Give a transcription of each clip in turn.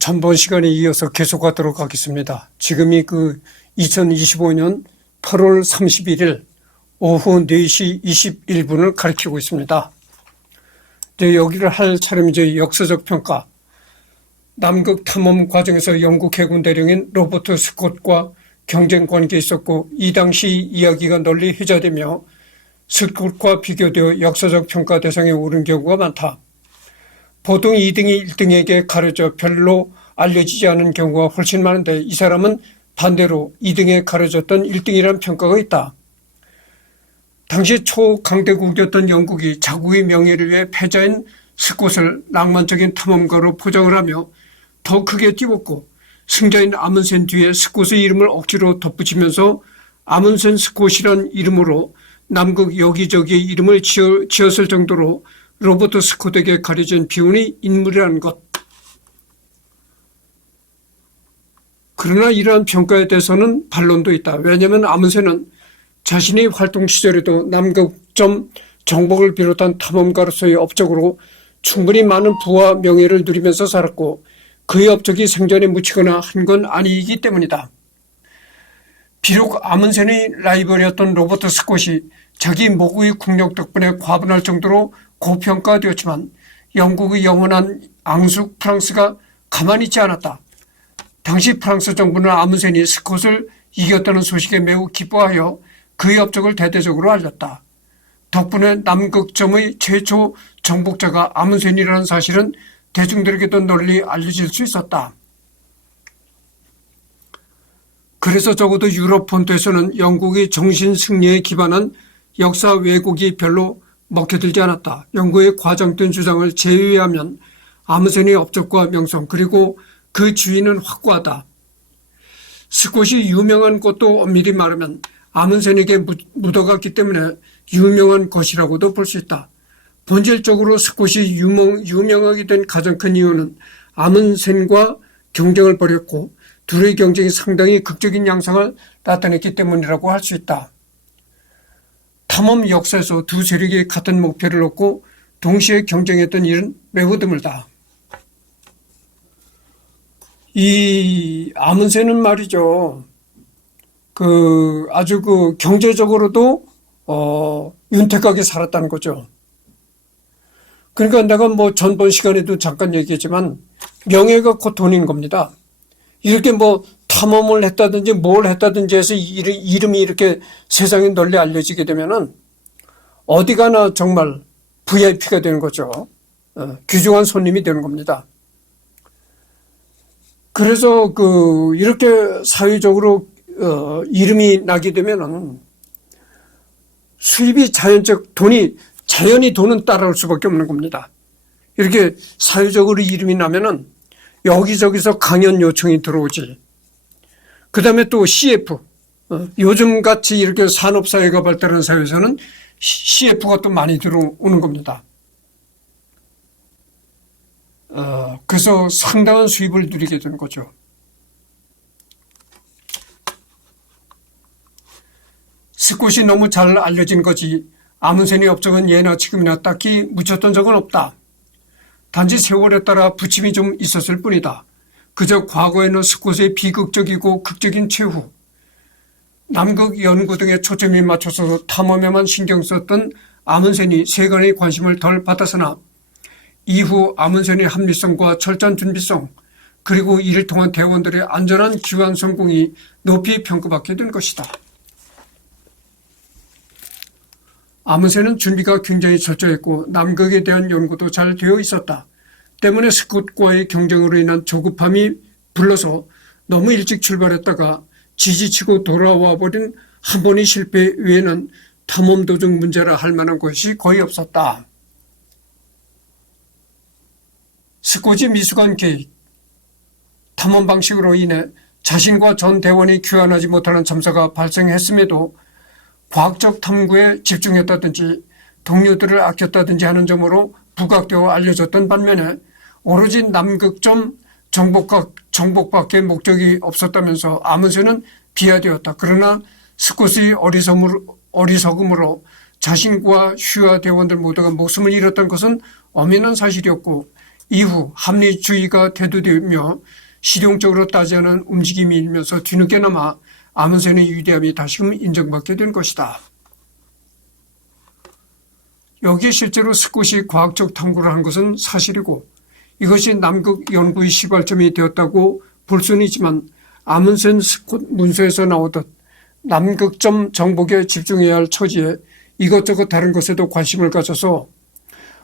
전번 시간에 이어서 계속하도록 하겠습니다. 지금이 2025년 8월 31일 오후 4시 21분을 가리키고 있습니다. 이제 여기를 할 차례는 이제 역사적 평가. 남극 탐험 과정에서 영국 해군 대령인 로버트 스콧과 경쟁 관계에 있었고 이 당시 이야기가 널리 회자되며 스콧과 비교되어 역사적 평가 대상에 오른 경우가 많다. 보통 2등이 1등에게 가려져 별로 알려지지 않은 경우가 훨씬 많은데 이 사람은 반대로 2등에 가려졌던 1등이라는 평가가 있다. 당시 초강대국이었던 영국이 자국의 명예를 위해 패자인 스콧을 낭만적인 탐험가로 포장을 하며 더 크게 띄웠고 승자인 아문센 뒤에 스콧의 이름을 억지로 덧붙이면서 아문센 스콧이란 이름으로 남극 여기저기에 이름을 지었을 정도로 로버트 스콧에게 가려진 비운의 인물이라는 것. 그러나 이러한 평가에 대해서는 반론도 있다. 왜냐하면 아문센은 자신의 활동 시절에도 남극점 정복을 비롯한 탐험가로서의 업적으로 충분히 많은 부와 명예를 누리면서 살았고 그의 업적이 생전에 묻히거나 한 건 아니기 때문이다. 비록 아문센의 라이벌이었던 로버트 스콧이 자기 모국의 국력 덕분에 과분할 정도로 고평가되었지만 영국의 영원한 앙숙 프랑스가 가만히 있지 않았다. 당시 프랑스 정부는 아문센이 스콧을 이겼다는 소식에 매우 기뻐하여 그의 업적을 대대적으로 알렸다. 덕분에 남극점의 최초 정복자가 아문센이라는 사실은 대중들에게도 널리 알려질 수 있었다. 그래서 적어도 유럽 본토에서는 영국의 정신 승리에 기반한 역사 왜곡이 별로 먹혀들지 않았다. 영국의 과장된 주장을 제외하면 아문센의 업적과 명성 그리고 그 주인은 확고하다. 스콧이 유명한 것도 엄밀히 말하면 아문센에게 묻어갔기 때문에 유명한 것이라고도 볼 수 있다. 본질적으로 스콧이 유명하게 된 가장 큰 이유는 아문센과 경쟁을 벌였고 둘의 경쟁이 상당히 극적인 양상을 나타냈기 때문이라고 할 수 있다. 탐험 역사에서 두 세력이 같은 목표를 놓고 동시에 경쟁했던 일은 매우 드물다. 이 아문센은 말이죠. 아주 경제적으로도 윤택하게 살았다는 거죠. 그러니까 내가 전번 시간에도 잠깐 얘기했지만 명예가 곧 돈인 겁니다. 이렇게 탐험을 했다든지 뭘 했다든지 해서 이름이 이렇게 세상에 널리 알려지게 되면은 어디 가나 정말 VIP가 되는 거죠. 귀중한 손님이 되는 겁니다. 그래서 이렇게 사회적으로 이름이 나게 되면은 수입이 자연히 돈은 따라올 수밖에 없는 겁니다. 이렇게 사회적으로 이름이 나면은 여기저기서 강연 요청이 들어오지. 그 다음에 또 CF. 요즘 같이 이렇게 산업사회가 발달한 사회에서는 CF가 또 많이 들어오는 겁니다. 그래서 상당한 수입을 누리게 되는 거죠. 스콧이 너무 잘 알려진 거지 아문센의 업적은 예나 지금이나 딱히 묻혔던 적은 없다. 단지 세월에 따라 부침이 좀 있었을 뿐이다. 그저 과거에는 스콧의 비극적이고 극적인 최후, 남극 연구 등에 초점이 맞춰서 탐험에만 신경 썼던 아문센이 세간의 관심을 덜 받았으나 이후 아문센의 합리성과 철저한 준비성 그리고 이를 통한 대원들의 안전한 귀환 성공이 높이 평가받게 된 것이다. 아문센은 준비가 굉장히 철저했고 남극에 대한 연구도 잘 되어 있었다. 때문에 스콧과의 경쟁으로 인한 조급함이 불러서 너무 일찍 출발했다가 지지치고 돌아와 버린 한 번의 실패 외에는 탐험 도중 문제라 할 만한 것이 거의 없었다. 스콧이 미숙한 계획, 탐험 방식으로 인해 자신과 전 대원이 귀환하지 못하는 참사가 발생했음에도 과학적 탐구에 집중했다든지 동료들을 아꼈다든지 하는 점으로 부각되어 알려졌던 반면에 오로지 남극점 정복밖에 목적이 없었다면서 아문센은 비하되었다. 그러나 스콧의 어리석음으로 자신과 슈아 대원들 모두가 목숨을 잃었던 것은 엄연한 사실이었고 이후 합리주의가 대두되며 실용적으로 따지하는 움직임이 일면서 뒤늦게나마 아문센의 위대함이 다시금 인정받게 된 것이다. 여기에 실제로 스콧이 과학적 탐구를 한 것은 사실이고 이것이 남극 연구의 시발점이 되었다고 볼 수는 있지만 아문센 스콧 문서에서 나오듯 남극점 정복에 집중해야 할 처지에 이것저것 다른 것에도 관심을 가져서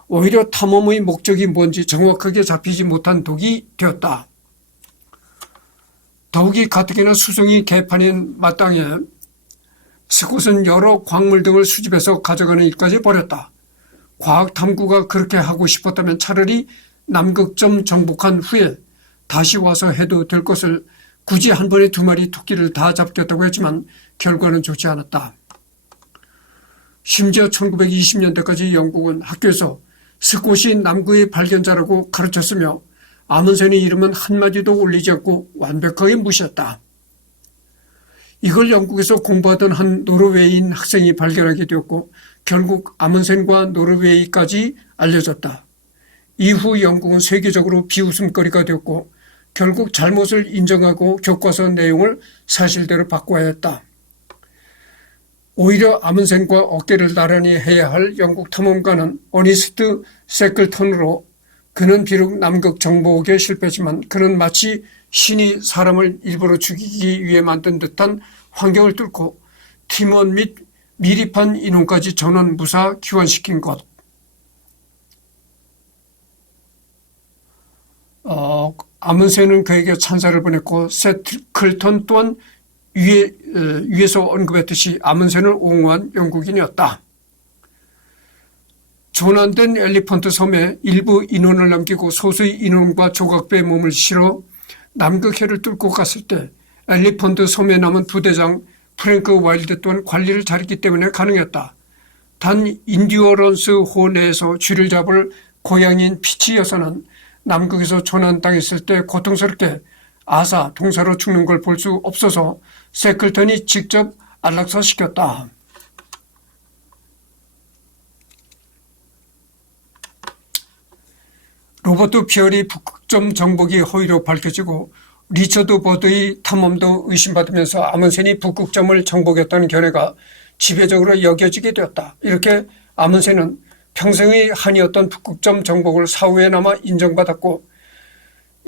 오히려 탐험의 목적이 뭔지 정확하게 잡히지 못한 독이 되었다. 더욱이 가뜩이나 수성이 개판인 마땅에 스콧은 여러 광물 등을 수집해서 가져가는 일까지 벌였다. 과학 탐구가 그렇게 하고 싶었다면 차라리 남극점 정복한 후에 다시 와서 해도 될 것을 굳이 한 번에 2마리 토끼를 다 잡겠다고 했지만 결과는 좋지 않았다. 심지어 1920년대까지 영국은 학교에서 스콧이 남극의 발견자라고 가르쳤으며 아문센의 이름은 한마디도 올리지 않고 완벽하게 무시했다. 이걸 영국에서 공부하던 한 노르웨이인 학생이 발견하게 되었고 결국 아문센과 노르웨이까지 알려졌다. 이후 영국은 세계적으로 비웃음거리가 되었고 결국 잘못을 인정하고 교과서 내용을 사실대로 바꿔야 했다. 오히려 아문센과 어깨를 나란히 해야 할 영국 탐험가는 어니스트 세클턴으로 그는 비록 남극 정복에 실패했지만 그는 마치 신이 사람을 일부러 죽이기 위해 만든 듯한 환경을 뚫고 팀원 및 미립한 인원까지 전원 무사 귀환시킨 것. 아문센은 그에게 찬사를 보냈고 세클턴 또한 위에서 언급했듯이 아문센을 옹호한 영국인이었다. 조난된 엘리펀트 섬에 일부 인원을 남기고 소수의 인원과 조각배에 몸을 실어 남극해를 뚫고 갔을 때 엘리펀트 섬에 남은 부대장 프랭크 와일드 또한 관리를 잘했기 때문에 가능했다. 단 인듀어런스 호 내에서 쥐를 잡을 고양이인 피치 여사는 남극에서 조난당했을 때 고통스럽게 아사, 동사로 죽는 걸 볼 수 없어서 세클턴이 직접 안락사시켰다. 로버트 피어리 북극점 정복이 허위로 밝혀지고 리처드 버드의 탐험도 의심받으면서 아문센이 북극점을 정복했다는 견해가 지배적으로 여겨지게 되었다. 이렇게 아문센은 평생의 한이었던 북극점 정복을 사후에나마 인정받았고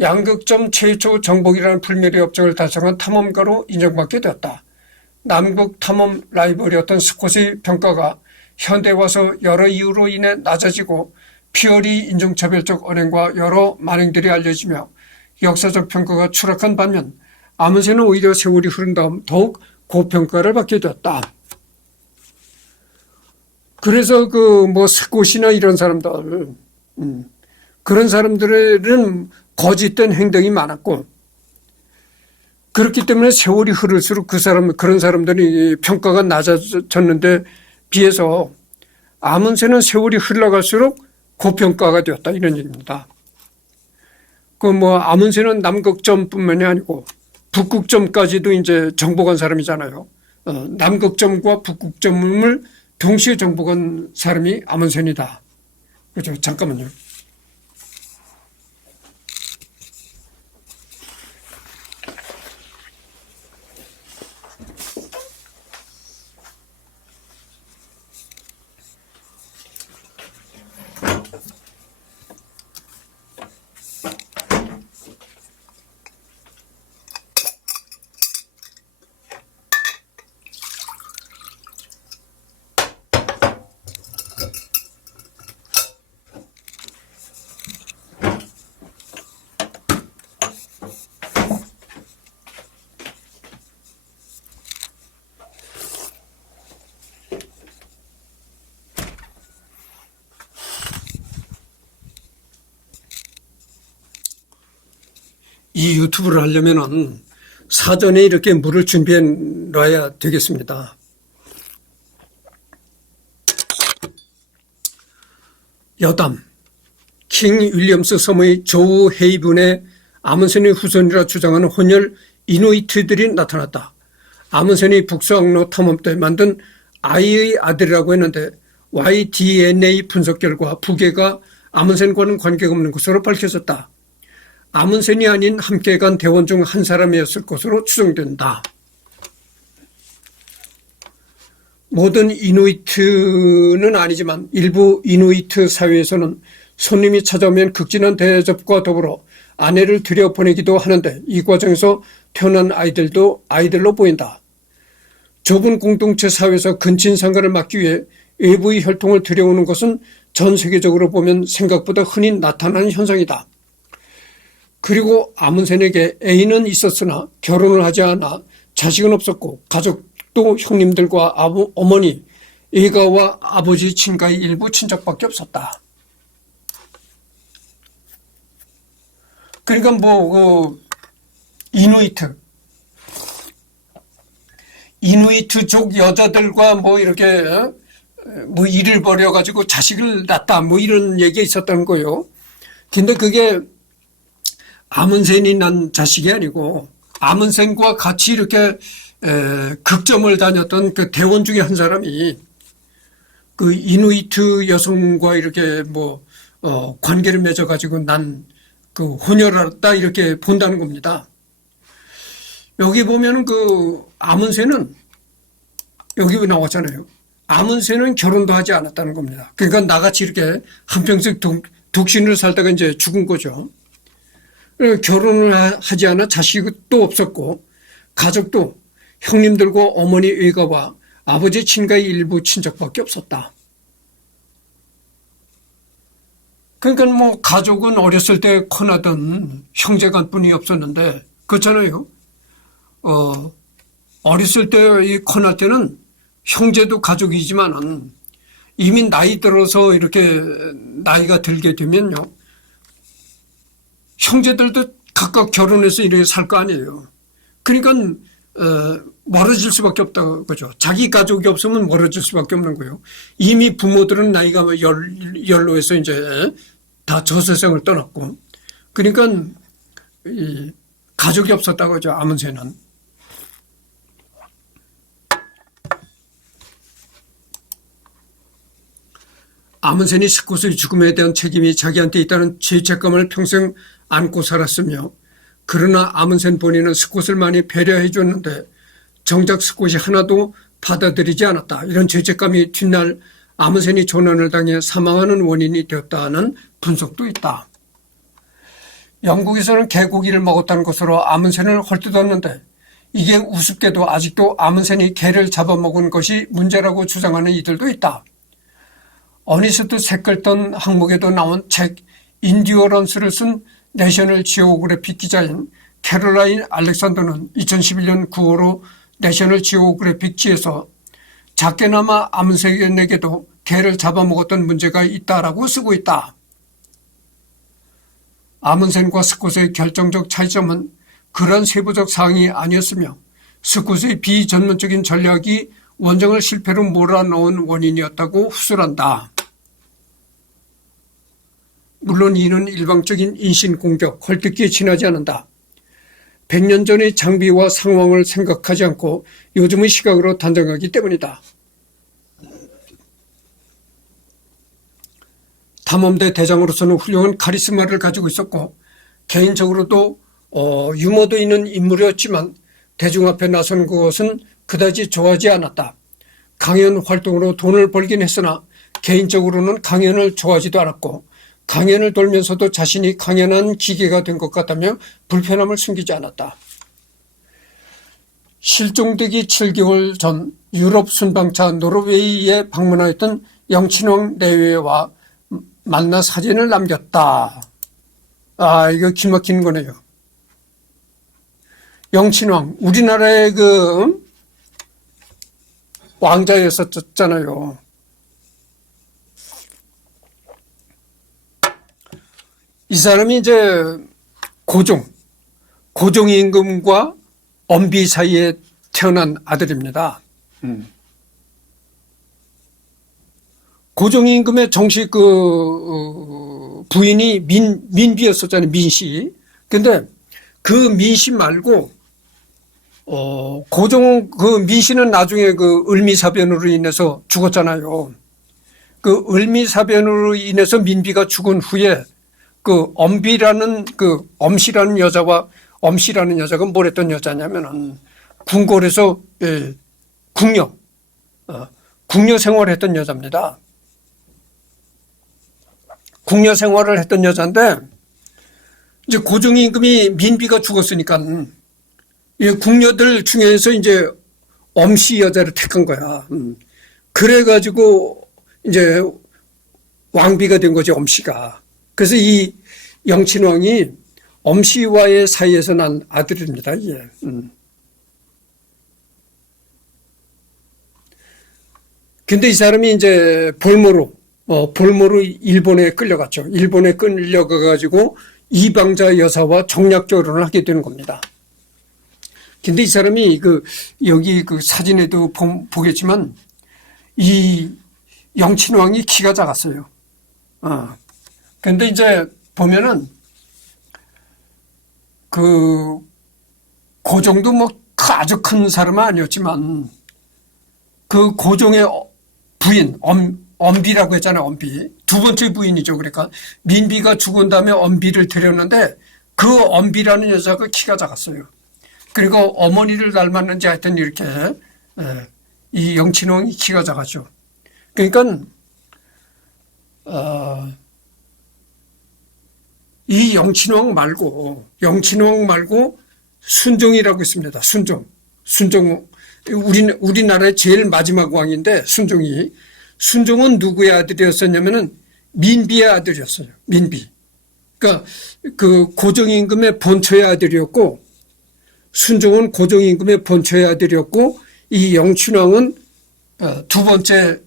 양극점 최초 정복이라는 불멸의 업적을 달성한 탐험가로 인정받게 되었다. 남극 탐험 라이벌이었던 스콧의 평가가 현대에 와서 여러 이유로 인해 낮아지고 피어리 인종차별적 언행과 여러 만행들이 알려지며 역사적 평가가 추락한 반면 아문센은 오히려 세월이 흐른 다음 더욱 고평가를 받게 되었다. 그래서 스콧이나 이런 사람들, 그런 사람들은 거짓된 행동이 많았고, 그렇기 때문에 세월이 흐를수록 그런 사람들이 평가가 낮아졌는데 비해서 아문센은 세월이 흘러갈수록 고평가가 되었다. 이런 얘기입니다. 아문센은 남극점뿐만이 아니고 북극점까지도 이제 정복한 사람이잖아요. 남극점과 북극점을 동시에 정복한 사람이 아문센이다. 그렇죠. 잠깐만요. 이 유튜브를 하려면은 사전에 이렇게 물을 준비해 놔야 되겠습니다. 여담. 킹 윌리엄스 섬의 조우 헤이븐에 아문센의 후손이라 주장하는 혼혈 이누이트들이 나타났다. 아문센이 북서항로 탐험 때 만든 아이의 아들이라고 했는데 YDNA 분석 결과 부계가 아문센과는 관계가 없는 것으로 밝혀졌다. 아문센이 아닌 함께 간 대원 중 한 사람이었을 것으로 추정된다. 모든 이누이트는 아니지만 일부 이누이트 사회에서는 손님이 찾아오면 극진한 대접과 더불어 아내를 들여보내기도 하는데 이 과정에서 태어난 아이들도 아이들로 보인다. 좁은 공동체 사회에서 근친상간을 막기 위해 외부의 혈통을 들여오는 것은 전 세계적으로 보면 생각보다 흔히 나타나는 현상이다. 그리고 아문센에게 애인은 있었으나 결혼을 하지 않아 자식은 없었고 가족도 형님들과 어머니, 애가와 아버지 친가의 일부 친척밖에 없었다. 그러니까 이누이트족 여자들과 이렇게 일을 벌여가지고 자식을 낳았다 이런 얘기가 있었다는 거예요. 근데 그게 아문센이 난 자식이 아니고 아문센과 같이 이렇게 극점을 다녔던 그 대원 중에 한 사람이 그 이누이트 여성과 이렇게 관계를 맺어가지고 난 그 혼혈했다 이렇게 본다는 겁니다. 여기 보면은 그 아문센은 여기 나왔잖아요. 아문센은 결혼도 하지 않았다는 겁니다. 그러니까 나같이 이렇게 한평생 독신을 살다가 이제 죽은 거죠. 결혼을 하지 않아 자식도 없었고 가족도 형님들과 어머니 외가와 아버지 친가의 일부 친척밖에 없었다. 그러니까 가족은 어렸을 때 커나던 형제간뿐이 없었는데 그렇잖아요. 어렸을 때 커날 때는 형제도 가족이지만은 이미 나이 들어서 이렇게 나이가 들게 되면요. 형제들도 각각 결혼해서 이렇게 살 거 아니에요. 그러니까 멀어질 수밖에 없다 그죠. 자기 가족이 없으면 멀어질 수밖에 없는 거예요. 이미 부모들은 나이가 연로해서 이제 다 저 세상을 떠났고, 그러니까 가족이 없었다 그죠. 아문센은. 아문센이 스콧의 죽음에 대한 책임이 자기한테 있다는 죄책감을 평생 안고 살았으며, 그러나 아문센 본인은 스콧을 많이 배려해 줬는데 정작 스콧이 하나도 받아들이지 않았다. 이런 죄책감이 뒷날 아문센이 조난을 당해 사망하는 원인이 되었다는 분석도 있다. 영국에서는 개고기를 먹었다는 것으로 아문센을 헐뜯었는데 이게 우습게도 아직도 아문센이 개를 잡아먹은 것이 문제라고 주장하는 이들도 있다. 어니스트 세클턴 항목에도 나온 책 인디어런스를 쓴 내셔널 지오그래픽 기자인 캐롤라인 알렉산더는 2011년 9월호 내셔널 지오그래픽지에서 작게나마 아문센에게도 개를 잡아먹었던 문제가 있다라고 쓰고 있다. 아문센과 스콧의 결정적 차이점은 그런 세부적 사항이 아니었으며 스콧의 비전문적인 전략이 원정을 실패로 몰아넣은 원인이었다고 후술한다. 물론 이는 일방적인 인신공격, 헐뜯기에 지나지 않는다. 100년 전의 장비와 상황을 생각하지 않고 요즘의 시각으로 단정하기 때문이다. 탐험대 대장으로서는 훌륭한 카리스마를 가지고 있었고 개인적으로도 유머도 있는 인물이었지만 대중 앞에 나선 것은 그다지 좋아하지 않았다. 강연 활동으로 돈을 벌긴 했으나 개인적으로는 강연을 좋아하지도 않았고 강연을 돌면서도 자신이 강연한 기계가 된 것 같다며 불편함을 숨기지 않았다. 실종되기 7개월 전 유럽 순방차 노르웨이에 방문하였던 영친왕 내외와 만나 사진을 남겼다. 이거 기막히는 거네요. 영친왕, 우리나라의 그 왕자였었잖아요. 이 사람이 이제 고종 임금과 엄비 사이에 태어난 아들입니다. 고종 임금의 정식 부인이 민비였었잖아요. 민씨. 근데 그 민씨 말고 고종 민씨는 나중에 그 을미사변으로 인해서 죽었잖아요. 그 을미사변으로 인해서 민비가 죽은 후에 그 엄씨라는 여자가 뭘 했던 여자냐면은 궁궐에서 궁녀 생활을 했던 여자입니다. 궁녀 생활을 했던 여자인데 이제 고종 임금이 민비가 죽었으니까 이 궁녀들 중에서 이제 엄씨 여자를 택한 거야. 그래가지고 이제 왕비가 된 거지, 엄씨가. 그래서 이 영친왕이 엄씨와의 사이에서 난 아들입니다, 이게. 근데 이 사람이 이제 볼모로 일본에 끌려갔죠. 일본에 끌려가가지고 이방자 여사와 정략 결혼을 하게 되는 겁니다. 근데 이 사람이 여기 사진에도 보겠지만 이 영친왕이 키가 작았어요. 근데 이제 보면은 고종도 뭐 아주 큰 사람은 아니었지만 그 고종의 부인 엄비라고 했잖아요. 엄비 두 번째 부인이죠. 그러니까 민비가 죽은 다음에 엄비를 데렸는데 그 엄비라는 여자가 키가 작았어요. 그리고 어머니를 닮았는지 하여튼 이렇게 이 영친왕이 키가 작았죠. 그러니까 이 영친왕 말고 순종이라고 있습니다. 순종 우리나라의 제일 마지막 왕인데 순종은 누구의 아들이었었냐면은 민비의 아들이었어요. 민비. 그러니까 그 고종 임금의 본처의 아들이었고 순종은 고종 임금의 본처의 아들이었고 이 영친왕은 두 번째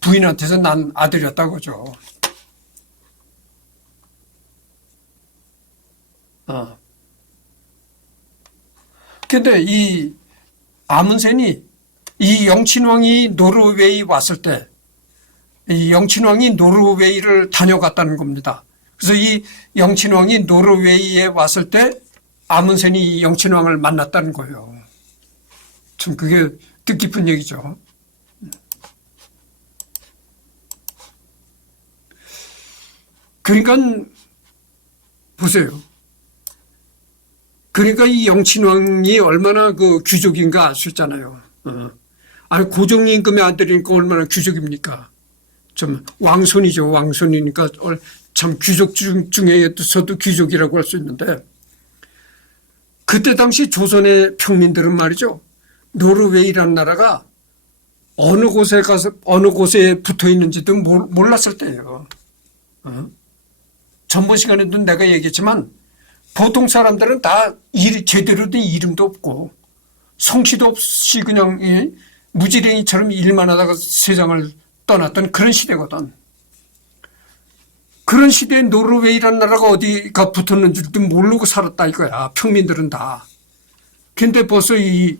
부인한테서 난 아들이었다고 그러죠. 근데 이 아문센이 이 영친왕이 노르웨이 왔을 때 이 영친왕이 노르웨이를 다녀갔다는 겁니다. 그래서 이 영친왕이 노르웨이에 왔을 때 아문센이 이 영친왕을 만났다는 거예요. 참 그게 뜻깊은 얘기죠. 그러니까 보세요. 그러니까 이 영친왕이 얼마나 귀족인가 알 수 있잖아요. 아니 고종 임금의 아들이니까 얼마나 귀족입니까? 좀 왕손이죠. 왕손이니까 참 귀족 중에서도 귀족이라고 할 수 있는데 그때 당시 조선의 평민들은 말이죠. 노르웨이라는 나라가 어느 곳에 붙어 있는지도 몰랐을 때예요. 전번 시간에도 내가 얘기했지만 보통 사람들은 다 제대로 된 이름도 없고 성씨도 없이 그냥 무지랭이처럼 일만 하다가 세상을 떠났던 그런 시대거든. 그런 시대에 노르웨이라는 나라가 어디가 붙었는지도 모르고 살았다 이거야. 평민들은 다. 근데 벌써 이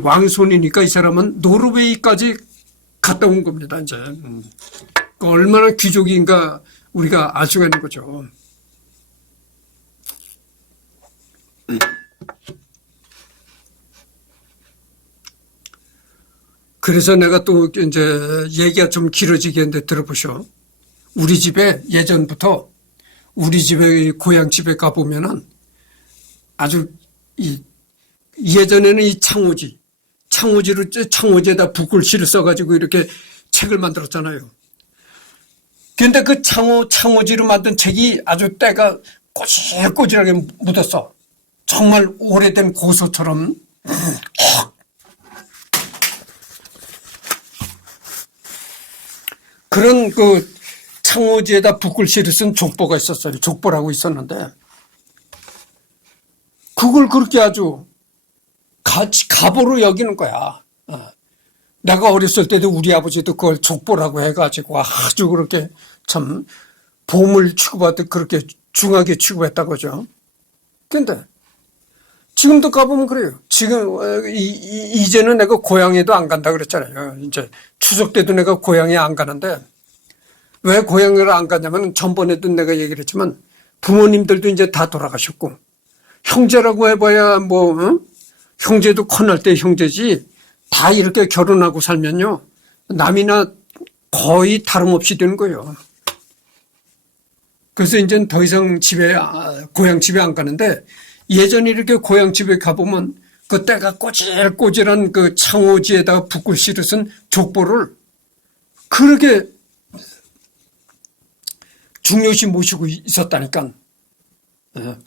왕손이니까 이 사람은 노르웨이까지 갔다 온 겁니다. 이제 얼마나 귀족인가 우리가 알 수가 있는 거죠. 그래서 내가 또 이제 얘기가 좀 길어지겠는데 들어보셔. 우리 집에 예전부터 우리 집에 고향집에 가보면은 아주 예전에는 이 창호지에다 붓글씨를 써가지고 이렇게 책을 만들었잖아요. 근데 그 창호지로 만든 책이 아주 때가 꼬질꼬질하게 묻었어. 정말 오래된 고소처럼. 그런 창호지에다 붓글씨를 쓴 족보가 있었어요. 족보라고 있었는데 그걸 그렇게 아주 가보로 여기는 거야. 내가 어렸을 때도 우리 아버지도 그걸 족보라고 해가지고 아주 그렇게 참 보물 취급하듯 그렇게 중하게 취급했다고 그죠. 근데 지금도 가보면 그래요. 지금 이제는 내가 고향에도 안 간다 그랬잖아요. 이제 추석 때도 내가 고향에 안 가는데 왜 고향을 안 가냐면 전번에도 내가 얘기를 했지만 부모님들도 이제 다 돌아가셨고 형제라고 해봐야 형제도 커날 때 형제지 다 이렇게 결혼하고 살면요 남이나 거의 다름없이 되는 거예요. 그래서 이제 더 이상 고향 집에 안 가는데, 예전에 이렇게 고향 집에 가보면 그때가 꼬질꼬질한 그 창호지에다가 붓글 실으신 족보를 그렇게 중요시 모시고 있었다니까.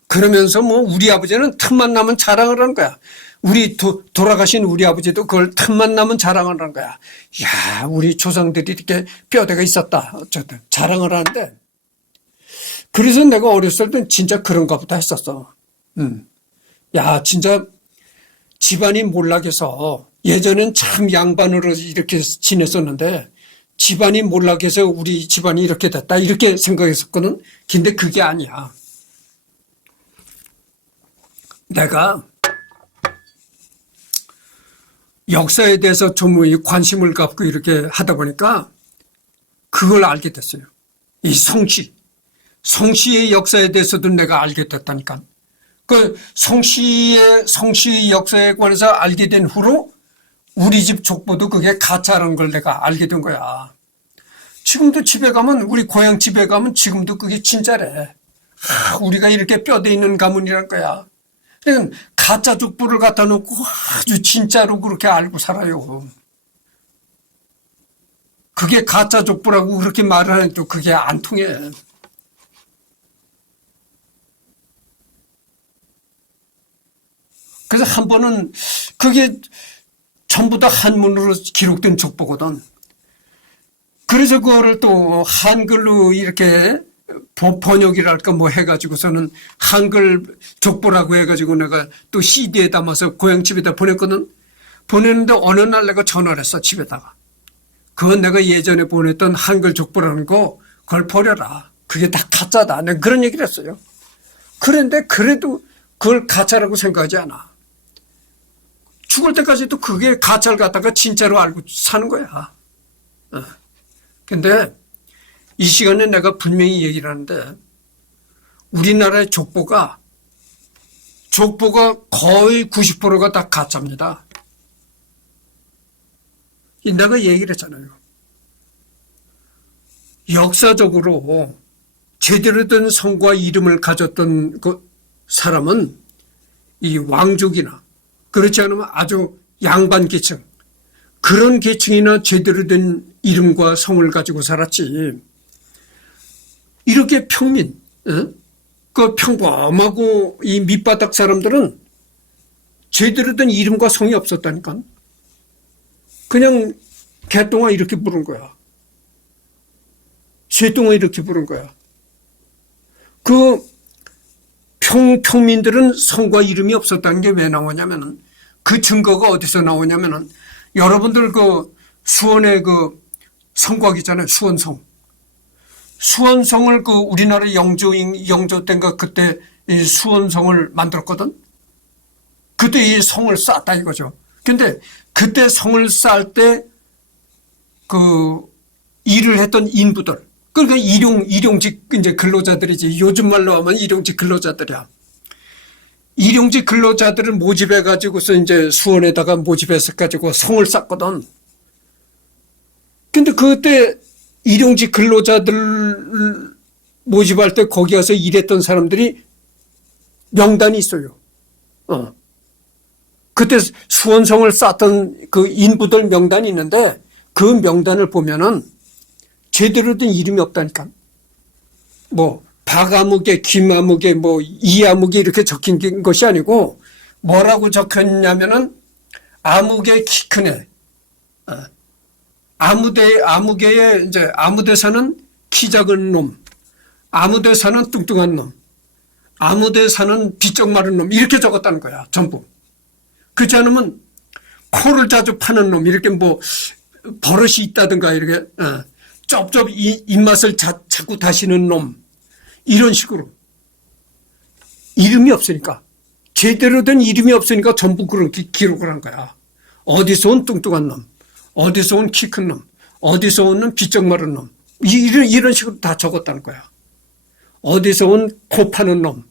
그러면서 뭐 우리 아버지는 틈만 나면 자랑을 하는 거야. 돌아가신 우리 아버지도 그걸 틈만 나면 자랑을 하는 거야. 야, 우리 조상들이 이렇게 뼈대가 있었다. 어쨌든 자랑을 하는데, 그래서 내가 어렸을 땐 진짜 그런가 보다 했었어. 야, 진짜 집안이 몰락해서, 예전엔 참 양반으로 이렇게 지냈었는데 집안이 몰락해서 우리 집안이 이렇게 됐다, 이렇게 생각했었거든. 근데 그게 아니야. 내가 역사에 대해서 좀 관심을 갖고 이렇게 하다 보니까 그걸 알게 됐어요. 이 성씨의 역사에 대해서도 내가 알게 됐다니까. 그 성씨의 역사에 관해서 알게 된 후로 우리 집 족보도 그게 가짜라는 걸 내가 알게 된 거야. 지금도 집에 가면, 우리 고향 집에 가면 지금도 그게 진짜래. 우리가 이렇게 뼈대 있는 가문이란 거야. 그러니까 가짜 족보를 갖다 놓고 아주 진짜로 그렇게 알고 살아요. 그게 가짜 족보라고 그렇게 말을 하는데도 그게 안 통해. 그래서 한 번은 그게 전부 다 한문으로 기록된 족보거든. 그래서 그거를 또 한글로 이렇게 번역이랄까 뭐 해가지고서는 한글 족보라고 해가지고 내가 또 CD에 담아서 고향집에다 보냈거든. 보냈는데 어느 날 내가 전화를 했어, 집에다가. 그건 내가 예전에 보냈던 한글 족보라는 거 그걸 버려라. 그게 다 가짜다. 내가 그런 얘기를 했어요. 그런데 그래도 그걸 가짜라고 생각하지 않아. 죽을 때까지도 그게 가짜를 갖다가 진짜로 알고 사는 거야. 근데 이 시간에 내가 분명히 얘기를 하는데, 우리나라의 족보가 거의 90%가 다 가짜입니다. 내가 얘기를 했잖아요. 역사적으로 제대로 된 성과 이름을 가졌던 그 사람은 이 왕족이나, 그렇지 않으면 아주 양반 계층, 그런 계층이나 제대로 된 이름과 성을 가지고 살았지. 이렇게 평민, 그 평범하고 이 밑바닥 사람들은 제대로 된 이름과 성이 없었다니까. 그냥 개똥아 이렇게 부른 거야. 쇠똥아 이렇게 부른 거야. 그 평민들은 성과 이름이 없었다는 게 왜 나오냐면은, 그 증거가 어디서 나오냐면은, 여러분들 그 수원에 그 성곽 있잖아요. 수원성을 그 우리나라 영조 때인가 그때 이 수원성을 만들었거든. 그때 이 성을 쌓았다 이거죠. 근데 그때 성을 쌓을 때 그 일을 했던 인부들, 그러니까 일용직 이제 근로자들이지. 요즘 말로 하면 일용직 근로자들이야. 일용직 근로자들을 모집해 가지고서 이제 수원에다가 모집해서 가지고 성을 쌓거든. 근데 그때 일용직 근로자들 모집할 때 거기 가서 일했던 사람들이 명단이 있어요. 그때 수원성을 쌓던 그 인부들 명단이 있는데, 그 명단을 보면은 제대로 된 이름이 없다니까. 뭐 박아무개, 김아무개, 뭐 이아무개 이렇게 적힌 것이 아니고, 뭐라고 적혔냐면은 아무개 키 큰 애, 아무개에 이제 아무데 사는 키 작은 놈, 아무데 사는 뚱뚱한 놈, 아무데 사는 비쩍 마른 놈, 이렇게 적었다는 거야, 전부. 그렇지 않으면 코를 자주 파는 놈, 이렇게 뭐 버릇이 있다든가 이렇게 쩝쩝 입맛을 자꾸 다시는 놈, 이런 식으로. 이름이 없으니까, 제대로 된 이름이 없으니까 전부 그렇게 기록을 한 거야. 어디서 온 뚱뚱한 놈, 어디서 온 키 큰 놈, 어디서 온 비쩍 마른 놈, 이런 식으로 다 적었다는 거야. 어디서 온 코 파는 놈,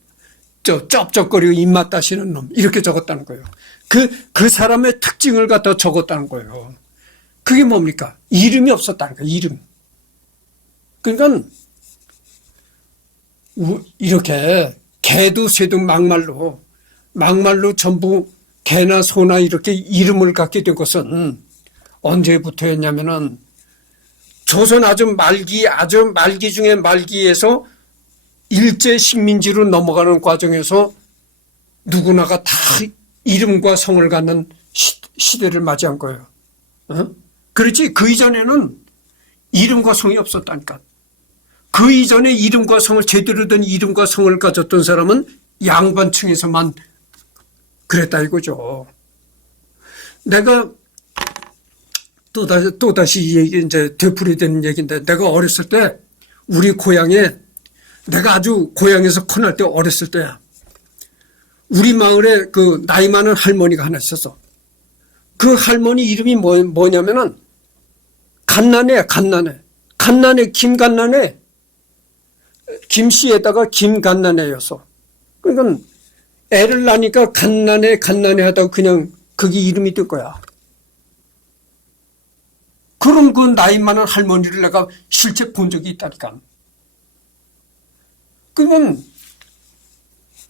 쩝쩝거리고 입맛 다시는 놈, 이렇게 적었다는 거예요. 그 사람의 특징을 갖다 적었다는 거예요. 그게 뭡니까? 이름이 없었다는 거예요, 이름. 그러니까 이렇게 개도 새도 막말로 전부 개나 소나 이렇게 이름을 갖게 된 것은 언제부터였냐면은 조선 아주 말기 중에 말기에서 일제 식민지로 넘어가는 과정에서 누구나가 다 이름과 성을 갖는 시대를 맞이한 거예요. 어? 그렇지 그 이전에는 이름과 성이 없었다니까. 그 이전에 이름과 성을 제대로 된 이름과 성을 가졌던 사람은 양반층에서만 그랬다 이거죠. 내가 또다시 이 얘기 이제 되풀이되는 얘기인데, 내가 어렸을 때 우리 고향에, 내가 아주 고향에서 커날 때 어렸을 때야, 우리 마을에 그 나이 많은 할머니가 하나 있었어. 그 할머니 이름이 뭐냐면은 간난해 김간난해, 김씨에다가 김간난해여서, 그러니까 애를 낳으니까 간난해 하다가 그냥 그게 이름이 된 거야. 그럼 그 나이 많은 할머니를 내가 실제 본 적이 있다니까. 그러면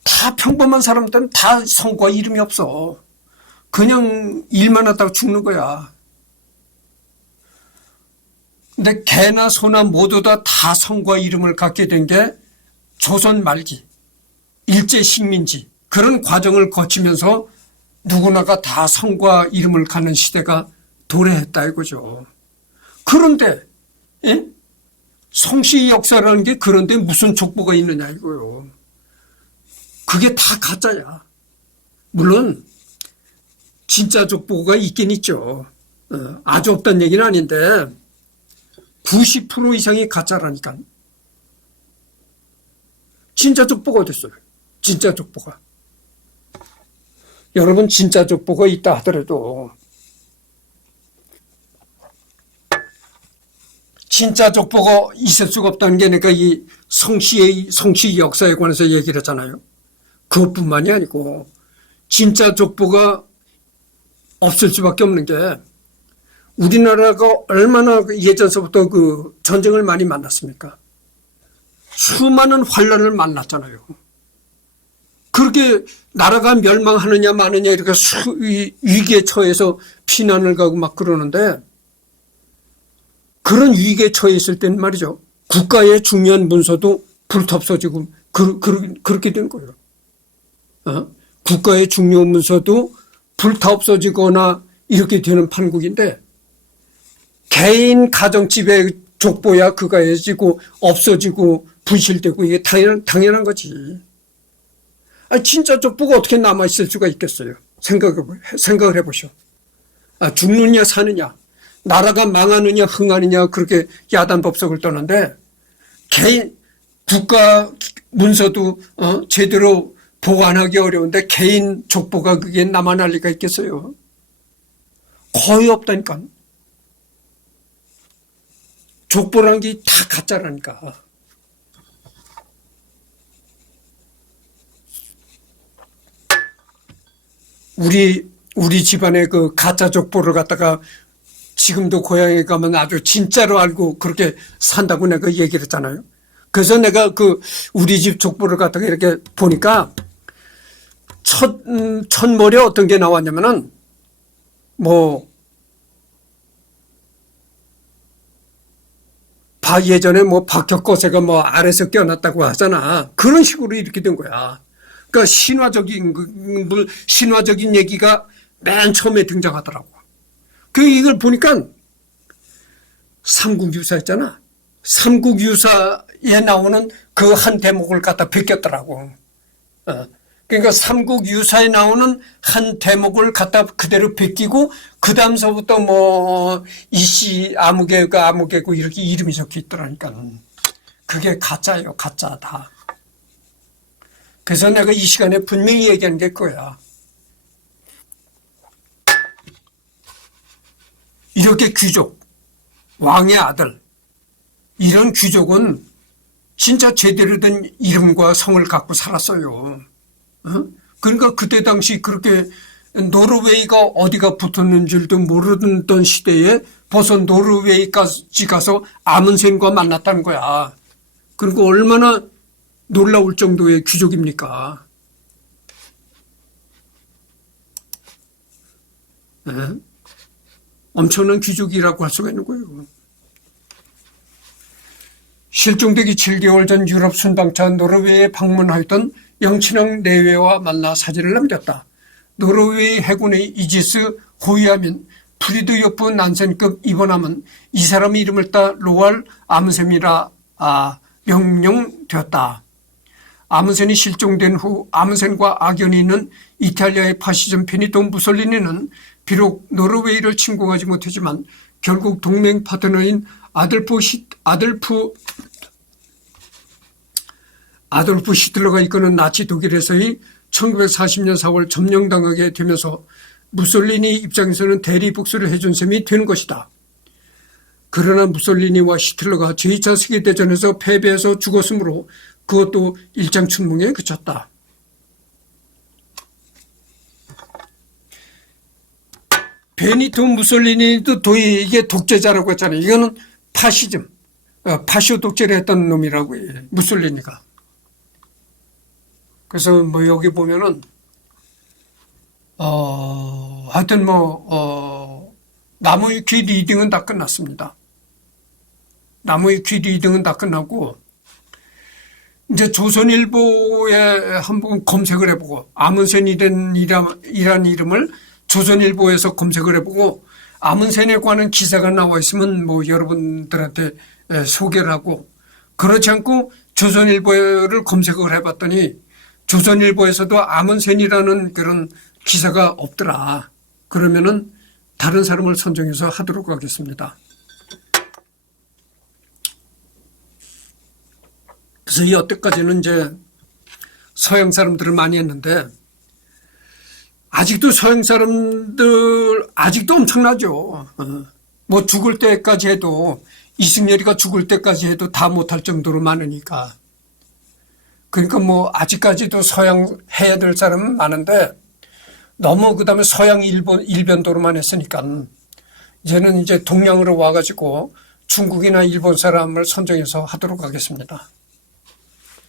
다 평범한 사람들은 다 성과 이름이 없어. 그냥 일만 하다가 죽는 거야. 근데 개나 소나 모두 다 성과 이름을 갖게 된 게 조선 말기, 일제 식민지 그런 과정을 거치면서 누구나가 다 성과 이름을 갖는 시대가 도래했다 이거죠. 그런데 성씨 역사라는 게 그런데 무슨 족보가 있느냐 이거요. 그게 다 가짜야. 물론 진짜 족보가 있긴 있죠. 아주 없다는 얘기는 아닌데 90% 이상이 가짜라니까. 진짜 족보가 어디 있어요? 진짜 족보가. 여러분 진짜 족보가 있다 하더라도 진짜 족보가 있을 수가 없다는 게 내가 이 성씨 역사에 관해서 얘기를 했잖아요. 그것뿐만이 아니고 진짜 족보가 없을 수밖에 없는 게 우리나라가 얼마나 예전서부터 그 전쟁을 많이 만났습니까? 수많은 환란을 만났잖아요. 그렇게 나라가 멸망하느냐 마느냐 이렇게 위기에 처해서 피난을 가고 막 그러는데 그런 위기에 처해 있을 때는 말이죠. 국가의 중요한 문서도 불타없어지고 그렇게 된 거예요. 국가의 중요한 문서도 불타없어지거나 이렇게 되는 판국인데 개인 가정집의 족보야 그가해지고 없어지고 분실되고 이게 당연한 거지. 진짜 족보가 어떻게 남아있을 수가 있겠어요. 생각을 해보시오. 죽느냐 사느냐 나라가 망하느냐 흥하느냐 그렇게 야단법석을 떠는데 개인 국가 문서도 제대로 보관하기 어려운데 개인 족보가 그게 남아날 리가 있겠어요. 거의 없다니까. 족보라는 게 다 가짜라니까. 우리 집안에 그 가짜 족보를 갖다가 지금도 고향에 가면 아주 진짜로 알고 그렇게 산다고 내가 얘기를 했잖아요. 그래서 내가 그 우리 집 족보를 갖다가 이렇게 보니까 첫머리에 어떤 게 나왔냐면은 예전에 박혁거세가 아래서 껴놨다고 하잖아. 그런 식으로 이렇게 된 거야. 그러니까 신화적인 얘기가 맨 처음에 등장하더라고. 이걸 보니까 삼국유사 있잖아. 삼국유사에 나오는 그 한 대목을 갖다 베꼈더라고. 그러니까 삼국유사에 나오는 한 대목을 갖다 그대로 베끼고 그 다음서부터 이씨 아무개고 이렇게 이름이 적혀 있더라니까. 그게 가짜예요. 가짜다. 그래서 내가 이 시간에 분명히 얘기한 게 그거야. 이렇게 귀족, 왕의 아들, 이런 귀족은 진짜 제대로 된 이름과 성을 갖고 살았어요. 그러니까 그때 당시 그렇게 노르웨이가 어디가 붙었는 줄도 모르던 시대에 벌써 노르웨이까지 가서 아문센과 만났다는 거야. 그리고 얼마나 놀라울 정도의 귀족입니까? 네? 엄청난 귀족이라고 할 수가 있는 거예요. 실종되기 7개월 전 유럽 순방차 노르웨이에 방문하였던 영친왕 내외와 만나 사진을 남겼다. 노르웨이 해군의 이지스 호위함인 프리드요프 난센급 입원함은 이 사람의 이름을 따 로알 아문센이라 명명되었다. 아문센이 실종된 후 아문센과 악연이 있는 이탈리아의 파시즘 베니토 무솔리니는 비록 노르웨이를 침공하지 못했지만 결국 동맹 파트너인 아돌프 히틀러가 이끄는 나치 독일에서의 1940년 4월 점령당하게 되면서 무솔리니 입장에서는 대리복수를 해준 셈이 되는 것이다. 그러나 무솔리니와 히틀러가 제2차 세계대전에서 패배해서 죽었으므로 그것도 일장춘몽에 그쳤다. 베니토 무솔리니도 이게 독재자라고 했잖아요. 이거는 파시즘, 파쇼 독재를 했던 놈이라고 해요. 무솔리니가. 그래서 뭐 여기 보면은 하여튼 나무의 귀 리딩은 다 끝났습니다. 나무의 귀 리딩은 다 끝나고 이제 조선일보에 한번 검색을 해보고 아문센이란 이름을 조선일보에서 검색을 해보고 아문센에 관한 기사가 나와 있으면 뭐 여러분들한테 소개를 하고, 그렇지 않고 조선일보를 검색을 해봤더니 조선일보에서도 아문센이라는 그런 기사가 없더라. 그러면은 다른 사람을 선정해서 하도록 하겠습니다. 그래서 여태까지는 이제 서양 사람들을 많이 했는데, 아직도 서양 사람들 아직도 엄청나죠. 뭐 죽을 때까지 해도, 이승열이가 죽을 때까지 해도 다 못할 정도로 많으니까. 그러니까 뭐 아직까지도 서양 해야 될 사람은 많은데 너무 그다음에 서양 일변도로만 했으니까 이제는 이제 동양으로 와가지고 중국이나 일본 사람을 선정해서 하도록 하겠습니다.